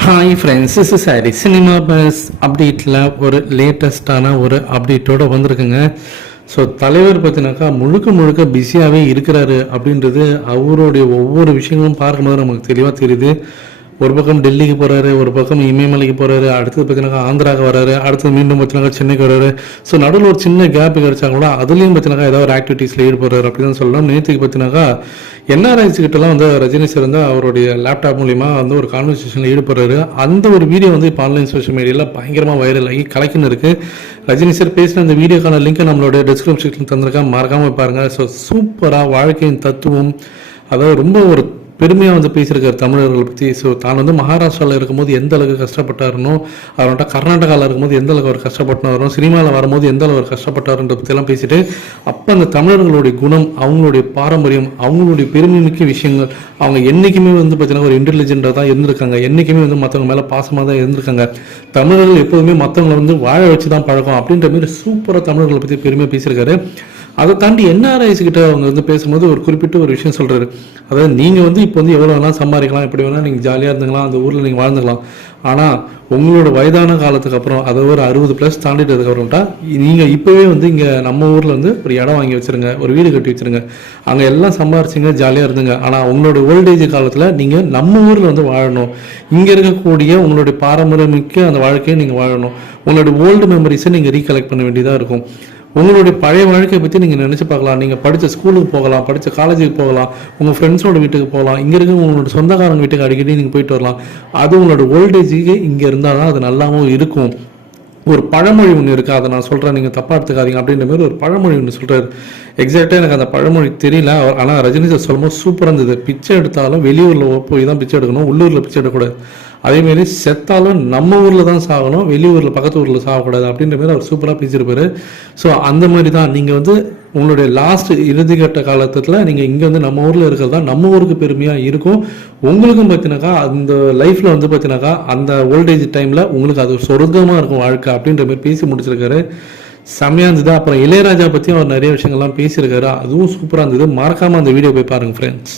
Hi friends is sorry cinema buzz அப்டேட்டில் ஒரு லேட்டஸ்டான ஒரு அப்டேட்டோட வந்திருக்குங்க. ஸோ தலைவர் பார்த்தினாக்கா முழுக்க முழுக்க பிஸியாகவே இருக்கிறாரு அப்படின்றது அவருடைய ஒவ்வொரு விஷயங்களும் பார்க்கும்போது நமக்கு தெளிவாக தெரியுது. ஒரு பக்கம் டெல்லிக்கு போகிறாரு ஒரு பக்கம் இமயமலைக்கு போகிறாரு அடுத்தது பார்த்தீங்கன்னா ஆந்திராவுக்கு வராரு அடுத்தது மீண்டும் பார்த்தீங்கன்னா சென்னைக்கு வராரு. ஸோ நடுவில் ஒரு சின்ன கேப் கிடைச்சா கூட அதுலேயும் பார்த்தீங்கன்னா ஏதாவது ஒரு ஆக்டிவிட்டீஸில் ஈடுபடுறாரு அப்படி தான் சொல்லலாம் நேற்றுக்கு பார்த்தீங்கன்னாக்கா என்ஆர்ஐஸ் கிட்டலாம் வந்து ரஜினி சார் வந்து அவருடைய லேப்டாப் மூலிமா வந்து ஒரு கான்வர்சேஷனில் ஈடுபடுறாரு. அந்த ஒரு வீடியோ வந்து இப்போ ஆன்லைன் சோஷியல் மீடியாவில் பயங்கரமாக வைரல் ஆகி கலக்கின்னு இருக்குது ரஜினி சார் பேசின அந்த வீடியோக்கான லிங்க்கை நம்மளோட டிஸ்கிரிப்ஷனில் தந்திருக்கேன். மறக்காமல் பாருங்கள் ஸோ சூப்பராக வாழ்க்கையின் தத்துவம் அதாவது ரொம்ப ஒரு பெருமையாக வந்து பேசியிருக்காரு தமிழர்களை பற்றி ஸோ தான் வந்து மகாராஷ்டிராவில் இருக்கும்போது எந்த அளவுக்கு கஷ்டப்பட்டாருனோ அவர்கிட்ட கர்நாடகாவில் இருக்கும்போது எந்த அளவுக்கு அவர் கஷ்டப்பட்டாரோ சினிமாவில் வரும்போது எந்த அளவுக்கு அவர் கஷ்டப்பட்டாருன்ற பற்றிலாம் பேசிட்டு அப்போ அந்த தமிழர்களுடைய குணம் அவங்களுடைய பாரம்பரியம் அவங்களுடைய பெருமைமிக்க விஷயங்கள் அவங்க என்றைக்குமே வந்து பார்த்தீங்கன்னா ஒரு இன்டெலிஜென்ட்டாக தான் இருந்திருக்காங்க. என்றைக்குமே வந்து மற்றவங்க மேலே பாசமாக தான் இருந்திருக்காங்க. தமிழர்கள் எப்போதுமே மற்றவங்களை வந்து வாழ வச்சு தான் பழக்கம் அப்படின்ற மாதிரி சூப்பராக தமிழர்களை பற்றி பெருமையாக பேசியிருக்காரு. அதை தாண்டி என்ஆர்ஐஸ் கிட்ட அவங்க வந்து பேசும்போது ஒரு குறிப்பிட்ட ஒரு விஷயம் சொல்கிறாரு அதாவது நீங்கள் வந்து இப்போ வந்து எவ்வளோ வேணால் சம்பாதிக்கலாம் எப்படி வேணால் நீங்கள் ஜாலியாக இருந்துக்கலாம் அந்த ஊரில் நீங்கள் வாழ்ந்துக்கலாம். ஆனால் உங்களோட வயதான காலத்துக்கு அப்புறம் அதை ஒரு அறுபது ப்ளஸ் தாண்டிட்டதுக்கப்புறம்ட்டா நீங்கள் இப்போவே வந்து இங்கே நம்ம ஊரில் வந்து ஒரு இடம் வாங்கி வச்சிருங்க ஒரு வீடு கட்டி வச்சிருங்க. அங்கே எல்லாம் சம்பாரிச்சிங்க ஜாலியாக இருந்துங்க. ஆனால் உங்களோட ஓல்டேஜ் காலத்தில் நீங்கள் நம்ம ஊரில் வந்து வாழணும். இங்கே இருக்கக்கூடிய உங்களுடைய பாரம்பரியமிக்க அந்த வாழ்க்கையை நீங்கள் வாழணும். உங்களோட ஓல்டு மெமரிஸை நீங்கள் ரீகலெக்ட் பண்ண வேண்டியதாக இருக்கும். உங்களுடைய பழைய வாழ்க்கையை பற்றி நீங்கள் நினச்சி பார்க்கலாம். நீங்கள் படித்த ஸ்கூலுக்கு போகலாம் படித்த காலேஜுக்கு போகலாம் உங்கள் ஃப்ரெண்ட்ஸோட வீட்டுக்கு போகலாம் இங்கே இருக்க உங்களோட சொந்தக்காரங்க வீட்டுக்கு அடிக்கடி நீங்கள் போயிட்டு வரலாம். அது உங்களோட ஓல்டேஜுக்கு இங்கே இருந்தால் தான் அது நல்லாவும் இருக்கும். ஒரு பழமொழி ஒன்று இருக்குது அதை நான் சொல்கிறேன் நீங்கள் தப்பாக எடுத்துக்காதீங்க அப்படின்ற மாதிரி ஒரு பழமொழி ஒன்று சொல்கிறாரு எக்ஸாக்டாக எனக்கு அந்த பழமொழி தெரியல. ஆனால் ரஜினி சார் சொல்லும்போது சூப்பராக இருந்தது. பிச்சை எடுத்தாலும் வெளியூரில் போய் தான் பிச்சை எடுக்கணும் உள்ளூரில் பிச்சை எடுக்கக்கூடாது. அதேமாரி செத்தாலும் நம்ம ஊரில் தான் சாகணும் வெளியூரில் பக்கத்து ஊரில் சாகக்கூடாது அப்படின்ற மாதிரி அவர் சூப்பராக பேசியிருப்பாரு. ஸோ அந்த மாதிரி தான் நீங்கள் வந்து உங்களுடைய லாஸ்ட் இறுதிக்கட்ட காலத்தில் நீங்கள் இங்கே வந்து நம்ம ஊரில் இருக்கிறது தான் நம்ம ஊருக்கு பெருமையாக இருக்கும். உங்களுக்கும் பார்த்தீங்கன்னாக்கா அந்த லைஃப்பில் வந்து பார்த்தீங்கன்னாக்கா அந்த ஓல்டேஜ் டைமில் உங்களுக்கு அது சொர்க்கமாக இருக்கும் வாழ்க்கை அப்படின்ற மாதிரி பேசி முடிச்சிருக்காரு. செம்மையாக இருந்தது அப்புறம் இளையராஜா பற்றியும் அவர் நிறைய விஷயங்கள்லாம் பேசியிருக்காரு. அதுவும் சூப்பராக இருந்தது. மறக்காமல் அந்த வீடியோ போய் பாருங்கள் ஃப்ரெண்ட்ஸ்